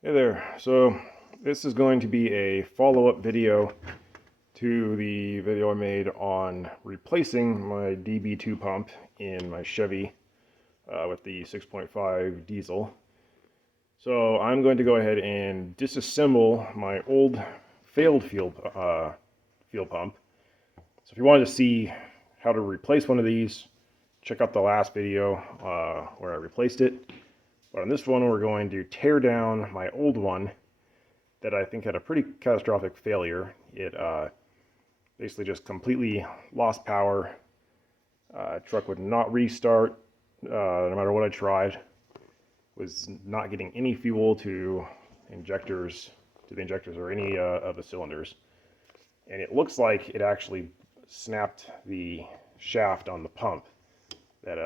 Hey there. So this is going to be a follow-up video to the video I made on replacing my DB2 pump in my Chevy with the 6.5 diesel. So I'm going to go ahead and disassemble my old failed fuel pump. So if you wanted to see how to replace one of these, check out the last video where I replaced it. But on this one, we're going to tear down my old one that I think had a pretty catastrophic failure. It basically just completely lost power. Truck would not restart no matter what I tried. Was not getting any fuel to the injectors or any of the cylinders. And it looks like it actually snapped the shaft on the pump that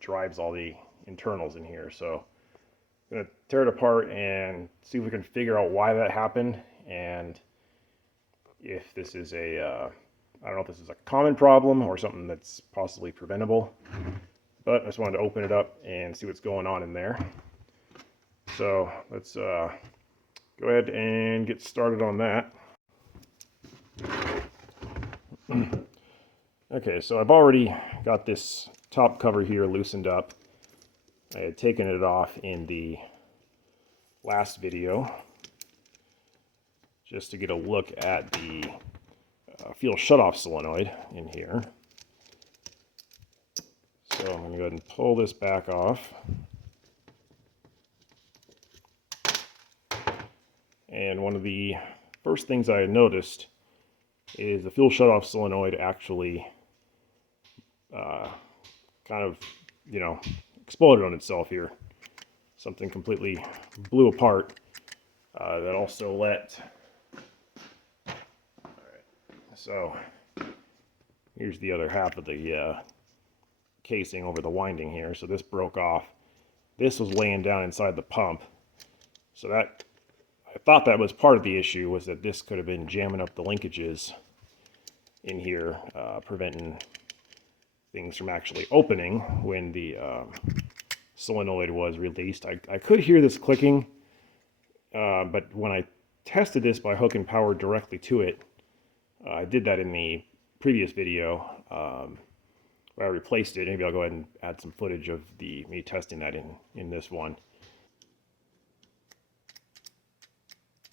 drives all the internals in here. So I'm going to tear it apart and see if we can figure out why that happened and if this is I don't know if this is a common problem or something that's possibly preventable, but I just wanted to open it up and see what's going on in there. So let's go ahead and get started on that. Okay, so I've already got this top cover here loosened up. I had taken it off in the last video just to get a look at the fuel shutoff solenoid in here. So I'm going to go ahead and pull this back off. And one of the first things I had noticed is the fuel shutoff solenoid actually kind of, exploded on itself here. Something completely blew apart. That also let... Alright, so here's the other half of the casing over the winding here. So this broke off. This was laying down inside the pump. So that, I thought that was part of the issue, was that this could have been jamming up the linkages in here, preventing things from actually opening when the solenoid was released. I could hear this clicking, but when I tested this by hooking power directly to it, I did that in the previous video where I replaced it. Maybe I'll go ahead and add some footage of me testing that in this one.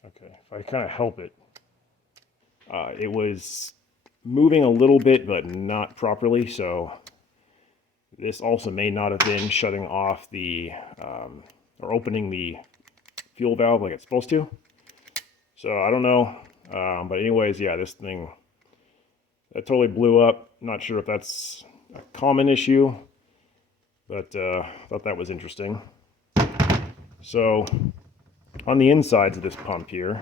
Okay, if I kind of help it, it was moving a little bit, but not properly, so this also may not have been shutting off or opening the fuel valve like it's supposed to. So I don't know, but anyways, yeah, this thing, that totally blew up. Not sure if that's a common issue, but thought that was interesting. So on the insides of this pump here,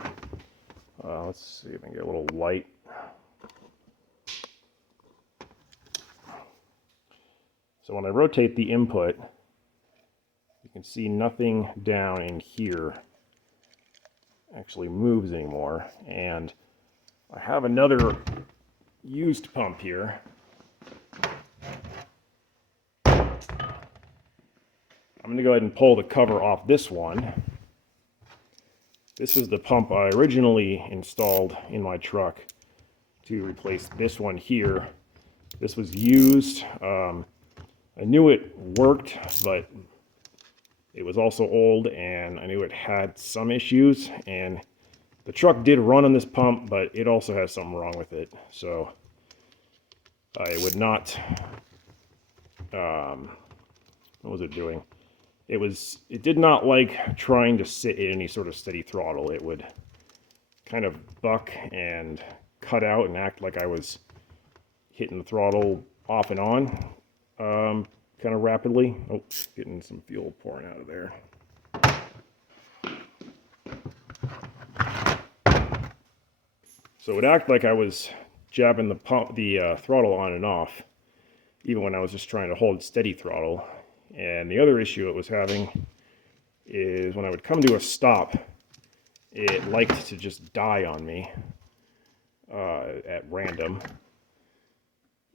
let's see if I can get a little light. So when I rotate the input, you can see nothing down in here actually moves anymore. And I have another used pump here. I'm going to go ahead and pull the cover off this one. This is the pump I originally installed in my truck to replace this one here. This was used. I knew it worked, but it was also old, and I knew it had some issues, and the truck did run on this pump, but it also has something wrong with it. So I would not, what was it doing? It did not like trying to sit at any sort of steady throttle. It would kind of buck and cut out and act like I was hitting the throttle off and on. Kind of rapidly. Oh, getting some fuel pouring out of there. So it would act like I was jabbing the throttle on and off, even when I was just trying to hold steady throttle. And the other issue it was having is when I would come to a stop, it liked to just die on me at random.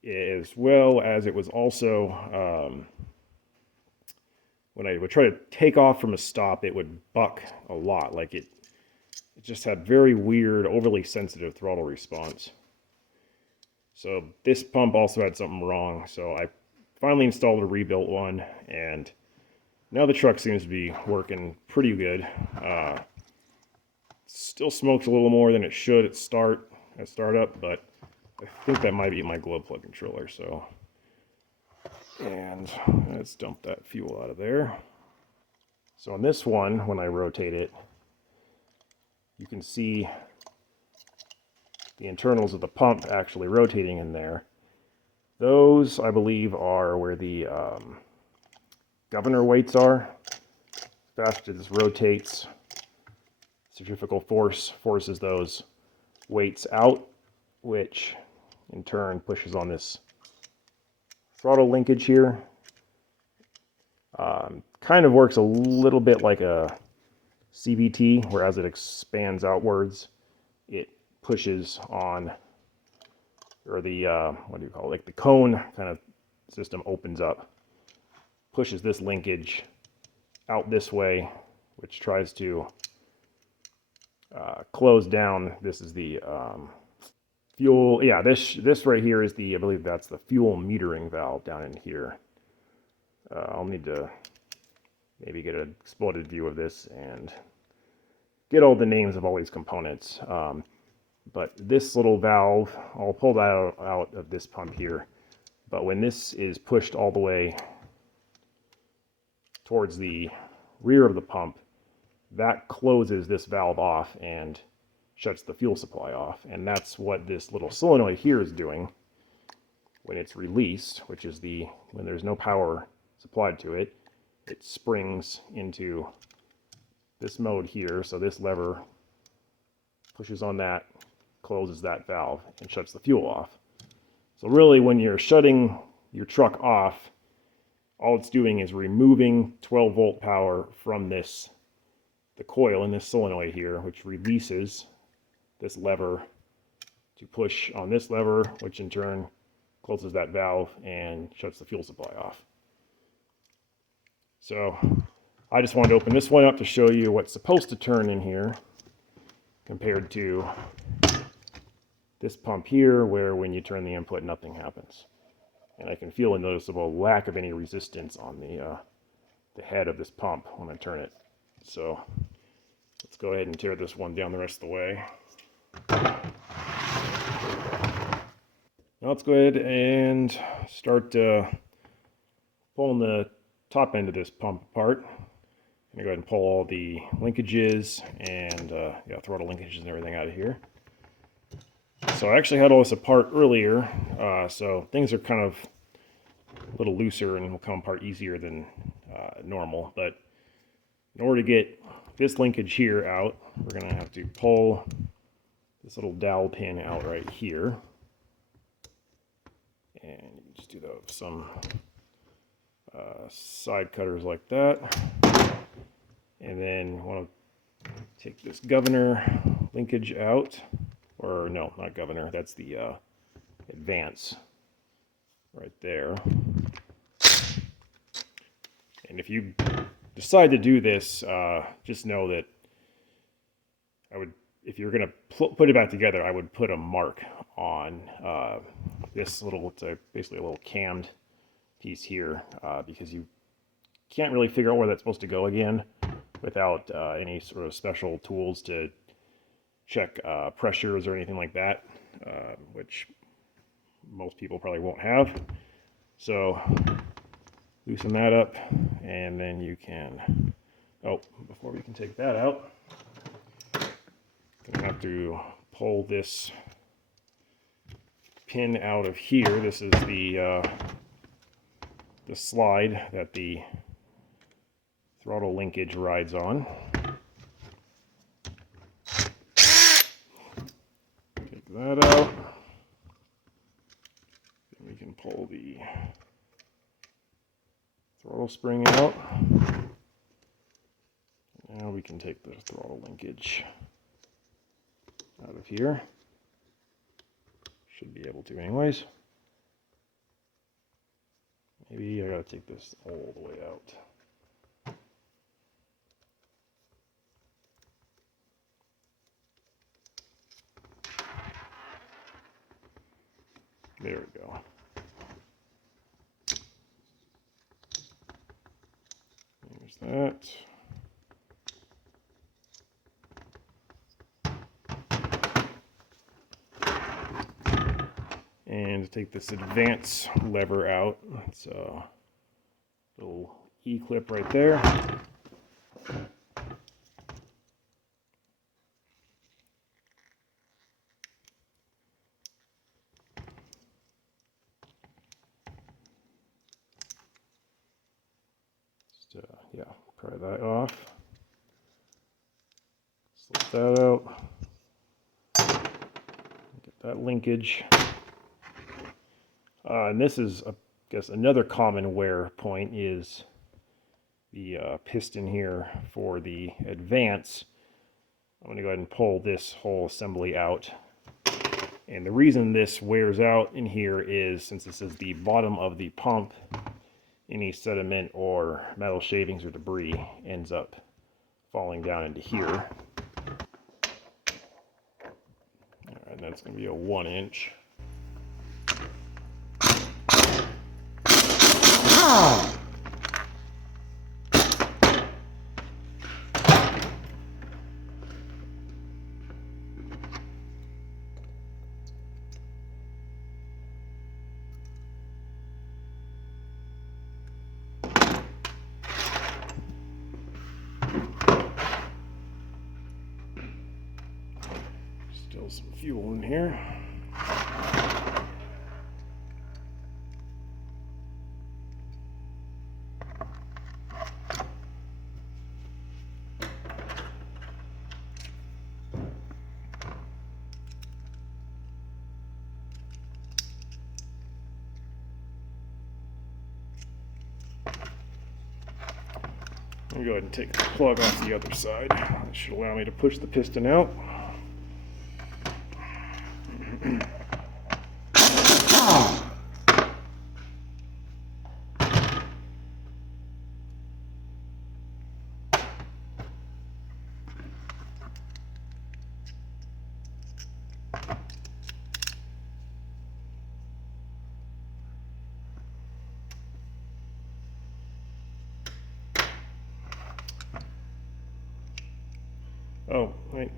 As well as it was also when I would try to take off from a stop, it would buck a lot. Like it just had very weird, overly sensitive throttle response. So this pump also had something wrong. So I finally installed a rebuilt one, and now the truck seems to be working pretty good. Still smokes a little more than it should at startup, but I think that might be my glow plug controller. So, and let's dump that fuel out of there. So on this one, when I rotate it, you can see the internals of the pump actually rotating in there. Those, I believe, are where the governor weights are. Faster this rotates, centrifugal force forces those weights out, which in turn pushes on this throttle linkage here. Kind of works a little bit like a CVT, where as it expands outwards, it pushes on, or the, what do you call it, like the cone kind of system opens up, pushes this linkage out this way, which tries to close down. This is the fuel, yeah, this right here is the, I believe that's the fuel metering valve down in here. I'll need to maybe get an exploded view of this and get all the names of all these components. But this little valve, I'll pull that out of this pump here. But when this is pushed all the way towards the rear of the pump, that closes this valve off and shuts the fuel supply off. And that's what this little solenoid here is doing when it's released, which is when there's no power supplied to it, it springs into this mode here. So this lever pushes on that, closes that valve, and shuts the fuel off. So really, when you're shutting your truck off, all it's doing is removing 12-volt power from the coil in this solenoid here, which releases this lever to push on this lever, which in turn closes that valve and shuts the fuel supply off. So I just wanted to open this one up to show you what's supposed to turn in here compared to this pump here, where when you turn the input, nothing happens. And I can feel a noticeable lack of any resistance on the head of this pump when I turn it. So let's go ahead and tear this one down the rest of the way. Now let's go ahead and start pulling the top end of this pump apart. I'm going to go ahead and pull all the linkages and throttle linkages and everything out of here. So I actually had all this apart earlier, so things are kind of a little looser and will come apart easier than normal. But in order to get this linkage here out, we're going to have to pull this little dowel pin out right here. And you just do that with some side cutters like that. And then you want to take this governor linkage out. Or no, not governor, that's the advance right there. And if you decide to do this, just know that if you're going to put it back together, I would put a mark on this little, it's basically a little cammed piece here, because you can't really figure out where that's supposed to go again without any sort of special tools to check pressures or anything like that, which most people probably won't have. So loosen that up, and then you can, before we can take that out, gonna have to pull this pin out of here. This is the slide that the throttle linkage rides on. Take that out. Then we can pull the throttle spring out. Now we can take the throttle linkage out of here. Should be able to anyways. Maybe I gotta take this all the way out. There we go. There's that. And to take this advance lever out, it's a little E-clip right there. Just, yeah, pry that off. Slip that out. Get that linkage. And this is, I guess, another common wear point is the piston here for the advance. I'm going to go ahead and pull this whole assembly out. And the reason this wears out in here is, since this is the bottom of the pump, any sediment or metal shavings or debris ends up falling down into here. Alright, that's going to be a 1-inch. Still some fuel in here. I'm going to go ahead and take the plug off the other side. That should allow me to push the piston out. Oh,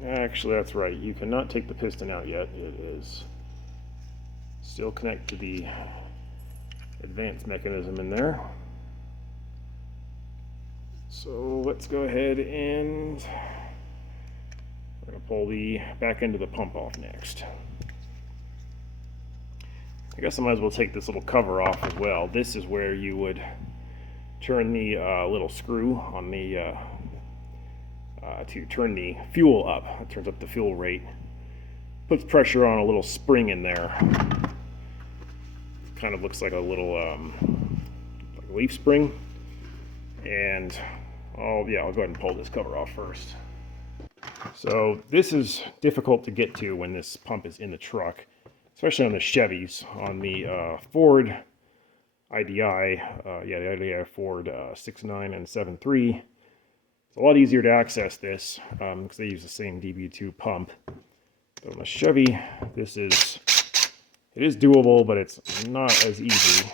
actually that's right. You cannot take the piston out yet. It is still connected to the advance mechanism in there. So let's go ahead and we're going to pull the back end of the pump off next. I guess I might as well take this little cover off as well. This is where you would turn the little screw on the to turn the fuel up. It turns up the fuel rate. Puts pressure on a little spring in there. Kind of looks like a little like a leaf spring. And I'll go ahead and pull this cover off first. So this is difficult to get to when this pump is in the truck, especially on the Chevys. On the Ford IDI, the IDI Ford 6.9 and 7.3. It's a lot easier to access this because they use the same DB2 pump. But on the Chevy, it is doable, but it's not as easy.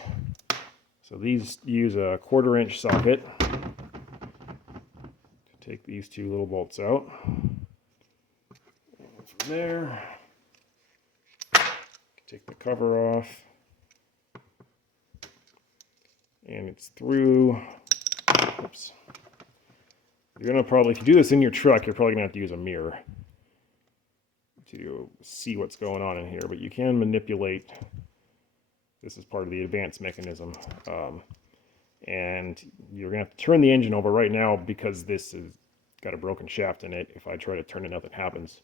So these use a 1/4-inch socket to take these two little bolts out. And from there, take the cover off, and it's through. Oops. You're gonna probably, if you do this in your truck, you're probably gonna have to use a mirror to see what's going on in here, but you can manipulate. This is part of the advance mechanism. And you're gonna have to turn the engine over right now because this has got a broken shaft in it. If I try to turn it, nothing happens.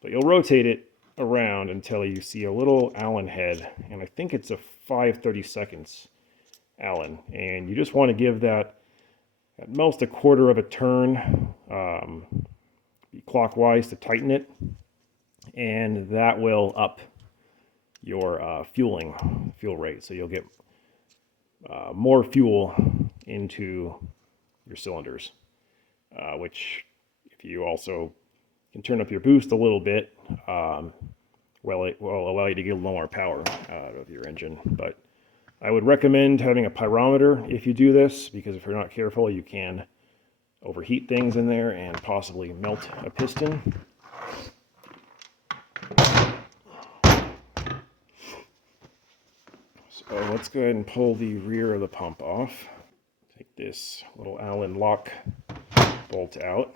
But you'll rotate it around until you see a little Allen head, and I think it's a 5/32 Allen. And you just want to give that at most a 1/4 of a turn clockwise to tighten it, and that will up your fuel rate. So you'll get more fuel into your cylinders, which if you also can turn up your boost a little bit, well, it will allow you to get more power out of your engine. But I would recommend having a pyrometer if you do this, because if you're not careful, you can overheat things in there and possibly melt a piston. So let's go ahead and pull the rear of the pump off. Take this little Allen lock bolt out.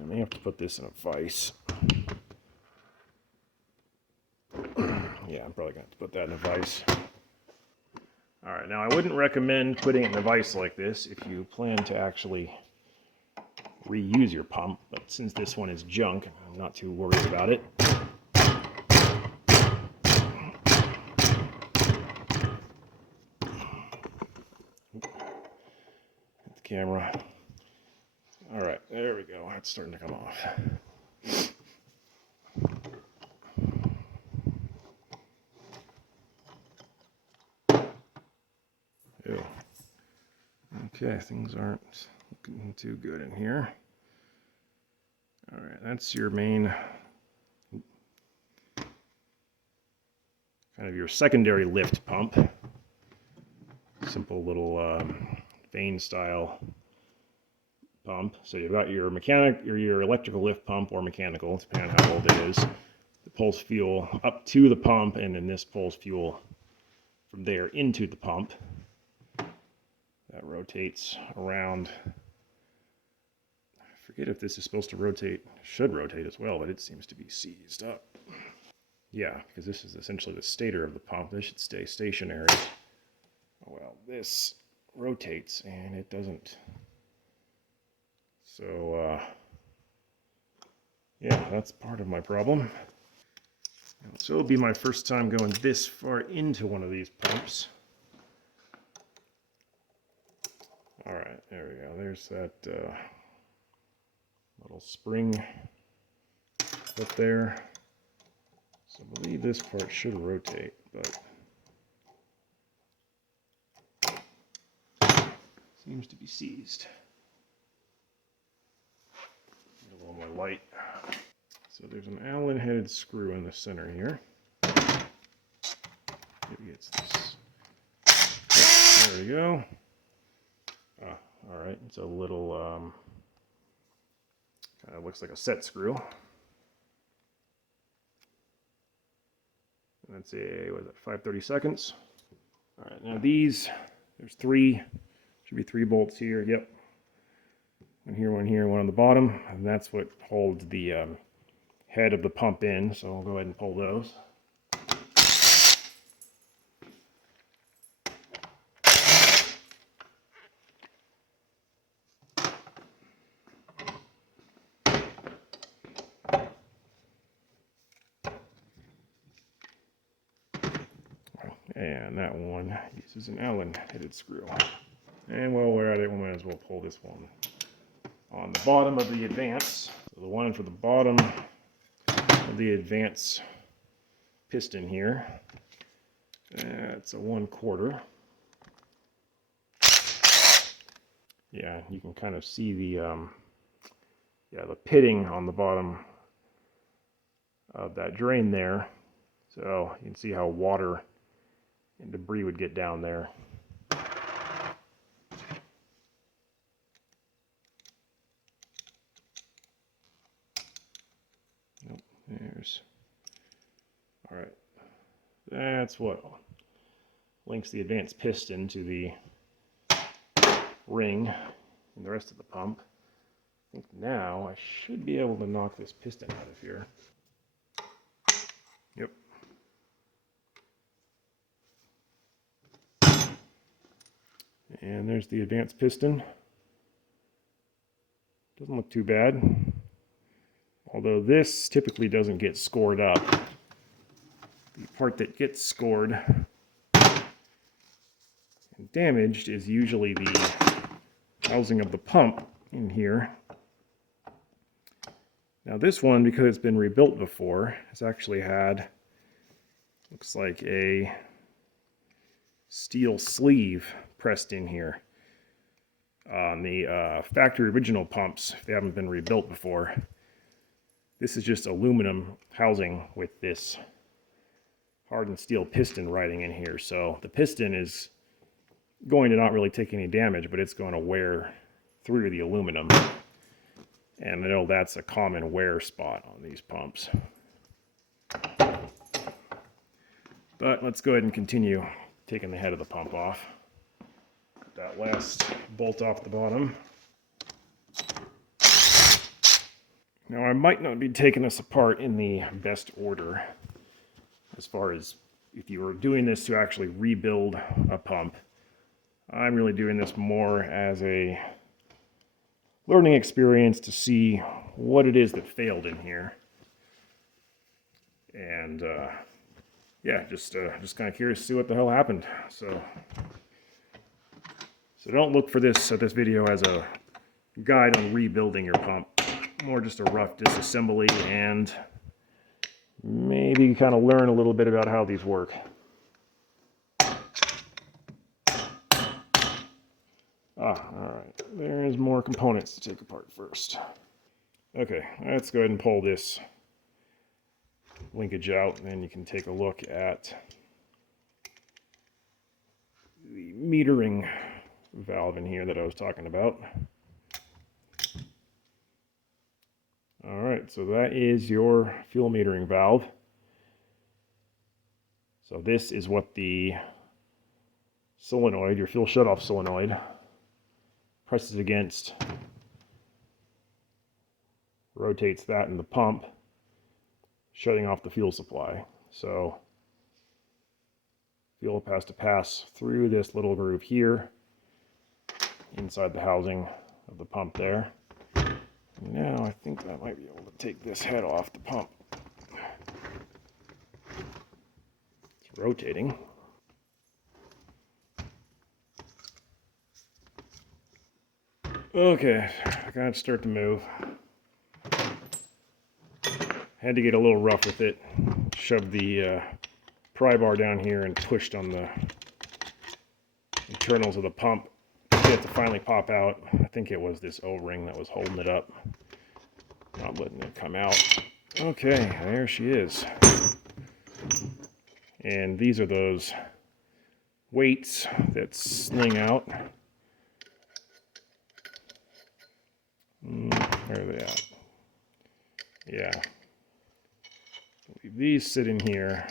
I may have to put this in a vise. Yeah, I'm probably going to have to put that in a vise. Alright, now I wouldn't recommend putting it in a vise like this if you plan to actually reuse your pump, but since this one is junk, I'm not too worried about it. Hit the camera. Alright, there we go. It's starting to come off. Ew. Okay, things aren't looking too good in here. Alright, that's your main, kind of your secondary lift pump. Simple little vane style pump. So you've got your your electrical lift pump or mechanical, depending on how old it is. It pulls fuel up to the pump, and then this pulls fuel from there into the pump. That rotates around. I forget if this is supposed to rotate, should rotate as well, but it seems to be seized up. Yeah, because this is essentially the stator of the pump. This should stay stationary. Well, this rotates and it doesn't. So, yeah, that's part of my problem. So it'll be my first time going this far into one of these pumps. Alright, there we go. There's that little spring up there. So I believe this part should rotate, but seems to be seized. Get a little more light. So there's an Allen headed screw in the center here. Maybe it's this. Yep, there we go. Alright, it's a little, kind of looks like a set screw. And that's a, what is it, 5/32. Alright, now these, there's three, should be 3 bolts here, yep. One here, one on the bottom, and that's what holds the head of the pump in, so I'll go ahead and pull those. And that one uses an Allen headed screw. And while we're at it, we might as well pull this one on the bottom of the advance. So the one for the bottom of the advance piston here, it's a 1/4. Yeah, you can kind of see the the pitting on the bottom of that drain there. So you can see how water and debris would get down there. Nope, there's. All right, that's what links the advanced piston to the ring and the rest of the pump. I think now I should be able to knock this piston out of here. Yep. And there's the advanced piston. Doesn't look too bad. Although this typically doesn't get scored up. The part that gets scored and damaged is usually the housing of the pump in here. Now this one, because it's been rebuilt before, has actually had Looks like a steel sleeve pressed in here. On the factory original pumps, if they haven't been rebuilt before, this is just aluminum housing with this hardened steel piston riding in here. So the piston is going to not really take any damage, but it's going to wear through the aluminum. And I know that's a common wear spot on these pumps. But let's go ahead and continue taking the head of the pump off. That last bolt off the bottom. Now I might not be taking this apart in the best order as far as if you were doing this to actually rebuild a pump. I'm really doing this more as a learning experience to see what it is that failed in here. And yeah, just kind of curious to see what the hell happened. So don't look for this video as a guide on rebuilding your pump. More just a rough disassembly and maybe kind of learn a little bit about how these work. Alright. There's more components to take apart first. Okay, let's go ahead and pull this linkage out, and then you can take a look at the metering valve in here that I was talking about. Alright, so that is your fuel metering valve. So this is what the solenoid, your fuel shutoff solenoid, presses against, rotates that in the pump, shutting off the fuel supply. So fuel has to pass through this little groove here inside the housing of the pump there. Now I think I might be able to take this head off the pump. It's rotating. Okay, I gotta start to move. Had to get a little rough with it. Shoved the pry bar down here and pushed on the internals of the pump to get it to finally pop out. I think it was this O-ring that was holding it up, not letting it come out. Okay, there she is. And these are those weights that sling out. Where are they at? Yeah. Leave these sit in here.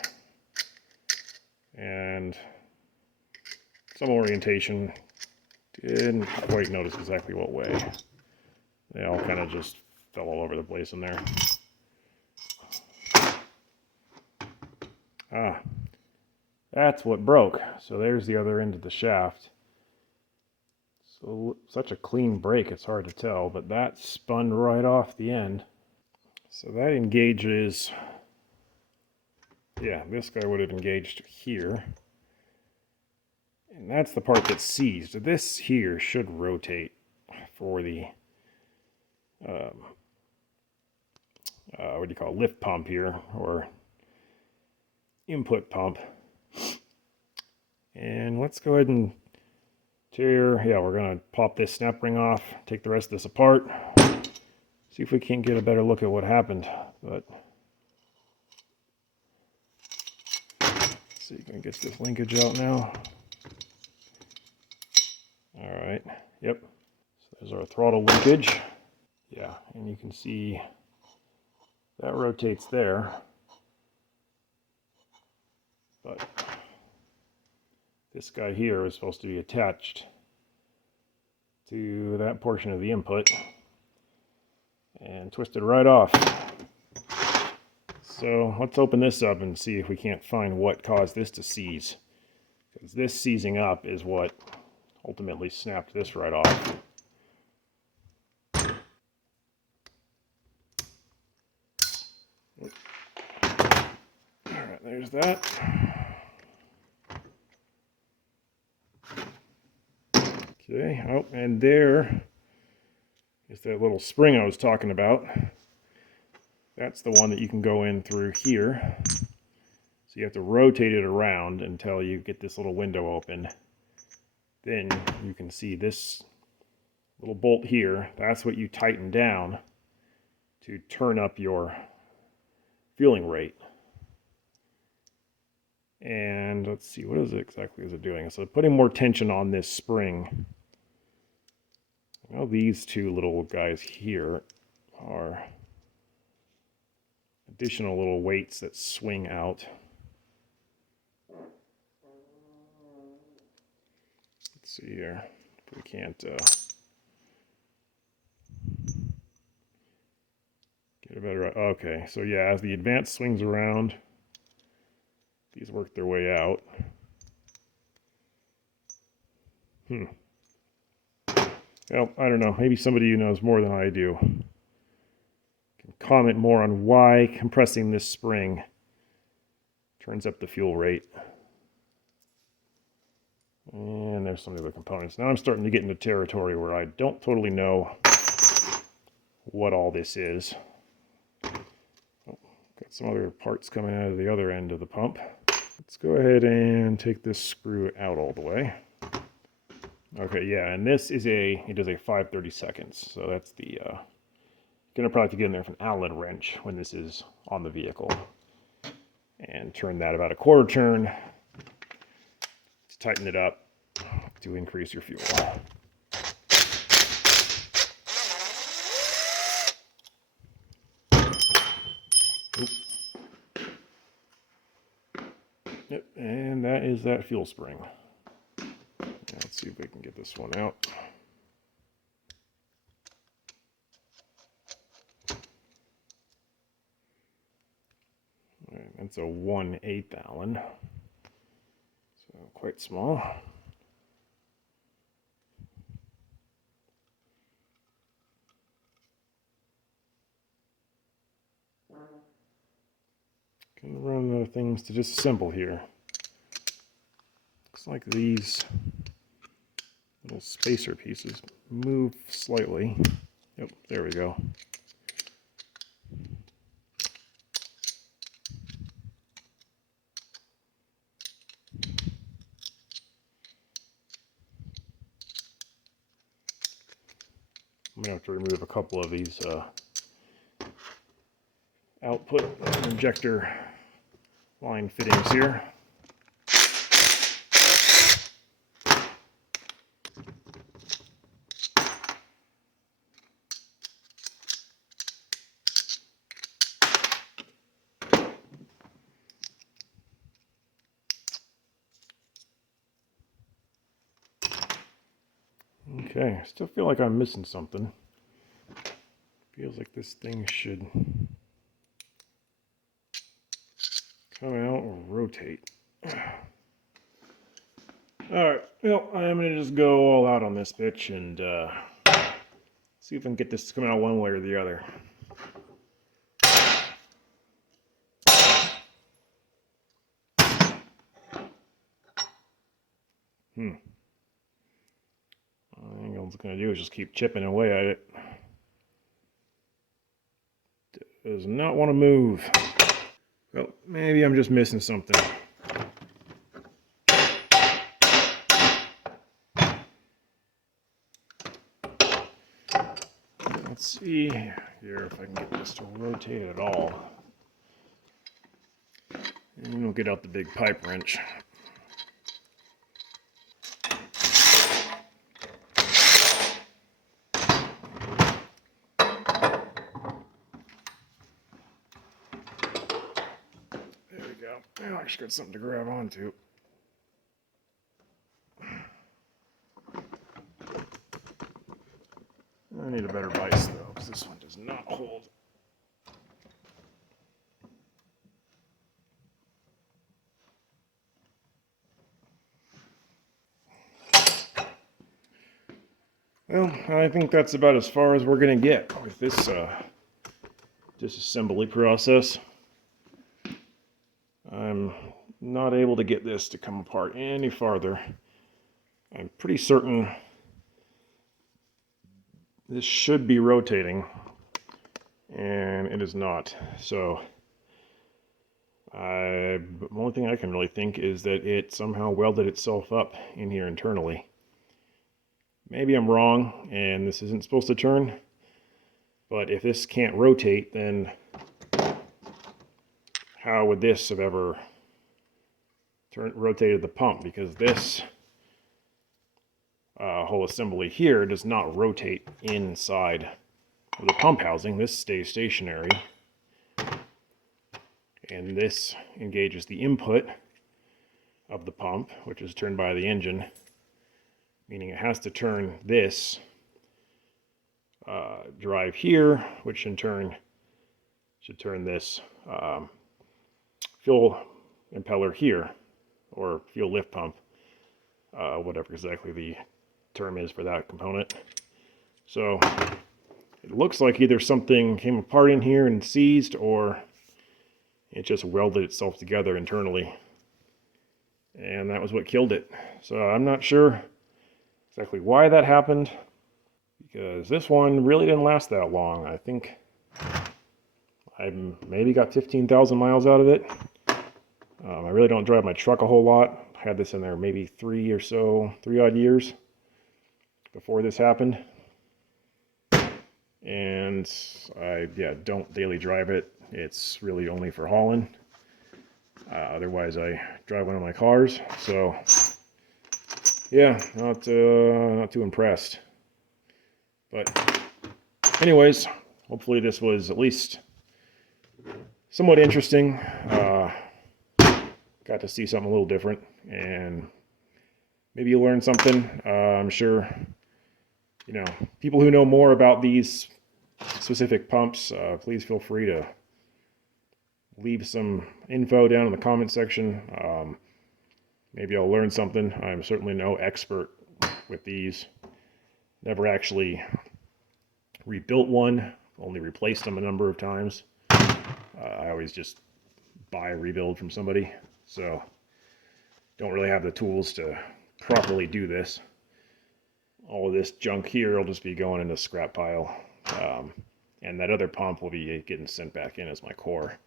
And some orientation. Didn't quite notice exactly what way. They all kind of just fell all over the place in there. Ah, that's what broke. So there's the other end of the shaft. So such a clean break, it's hard to tell, but that spun right off the end. So that engages, yeah, this guy would have engaged here. And that's the part that's seized. This here should rotate for the, what do you call it, lift pump here, or input pump. And let's go ahead and we're going to pop this snap ring off, take the rest of this apart, see if we can't get a better look at what happened. But let's see, you can get this linkage out now. Alright, yep. So there's our throttle linkage. Yeah, and you can see that rotates there. But this guy here is supposed to be attached to that portion of the input and twisted right off. So let's open this up and see if we can't find what caused this to seize. Because this seizing up is what ultimately snapped this right off. Alright, there's that. Okay, oh, and there is that little spring I was talking about. That's the one that you can go in through here. So you have to rotate it around until you get this little window open. Then you can see this little bolt here. That's what you tighten down to turn up your fueling rate. And let's see, what is it exactly is it doing? So putting more tension on this spring. Well, these two little guys here are additional little weights that swing out. Let's see here if we can't get a better. Okay, so yeah, as the advance swings around, these work their way out. Well, I don't know. Maybe somebody who knows more than I do can comment more on why compressing this spring turns up the fuel rate. And there's some of the other components. Now I'm starting to get into territory where I don't totally know what all this is. Oh, got some other parts coming out of the other end of the pump. Let's go ahead and take this screw out all the way. Okay, yeah, and this is it does a 5/32, so that's the, gonna probably have to get in there with an Allen wrench when this is on the vehicle. And turn that about a quarter turn to tighten it up to increase your fuel. Yep, and that is that fuel spring. Let's see if we can get this one out. All right, that's a 1/8 Allen, so quite small. Can run the things to disassemble here. Looks like these little spacer pieces move slightly. Yep, there we go. I'm gonna have to remove a couple of these output injector line fittings here. Okay, I still feel like I'm missing something. Feels like this thing should come out or rotate. Alright, well, I'm going to just go all out on this bitch and see if I can get this to come out one way or the other. I think all it's going to do is just keep chipping away at it. Does not want to move. Well, maybe I'm just missing something. Let's see here if I can get this to rotate at all. And we'll get out the big pipe wrench. There we go. Now I actually got something to grab onto. I need a better vise though, because this one does not hold. Well, I think that's about as far as we're going to get with this disassembly process. I'm not able to get this to come apart any farther. I'm pretty certain this should be rotating, and it is not. So I The only thing I can really think is that it somehow welded itself up in here internally. Maybe I'm wrong and this isn't supposed to turn, but if this can't rotate, then how would this have ever rotated the pump? Because this whole assembly here does not rotate inside of the pump housing. This stays stationary. And this engages the input of the pump, which is turned by the engine, meaning it has to turn this drive here, which in turn should turn this fuel impeller here, or fuel lift pump, whatever exactly the term is for that component. So it looks like either something came apart in here and seized, or it just welded itself together internally. And that was what killed it. So I'm not sure exactly why that happened, because this one really didn't last that long. I think I maybe got 15,000 miles out of it. I really don't drive my truck a whole lot. I had this in there maybe 3 odd years before this happened. And I don't daily drive it. It's really only for hauling. Otherwise, I drive one of my cars. So, yeah, not too impressed. But, anyways, hopefully this was at least somewhat interesting. Got to see something a little different, and maybe you learned something. I'm sure, people who know more about these specific pumps, please feel free to leave some info down in the comment section. Maybe I'll learn something. I'm certainly no expert with these. Never actually rebuilt one, only replaced them a number of times. I always just buy a rebuild from somebody, so don't really have the tools to properly do this. All of this junk here will just be going in the scrap pile, and that other pump will be getting sent back in as my core.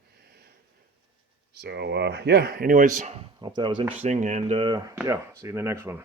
So, yeah, anyways, hope that was interesting, and, yeah, see you in the next one.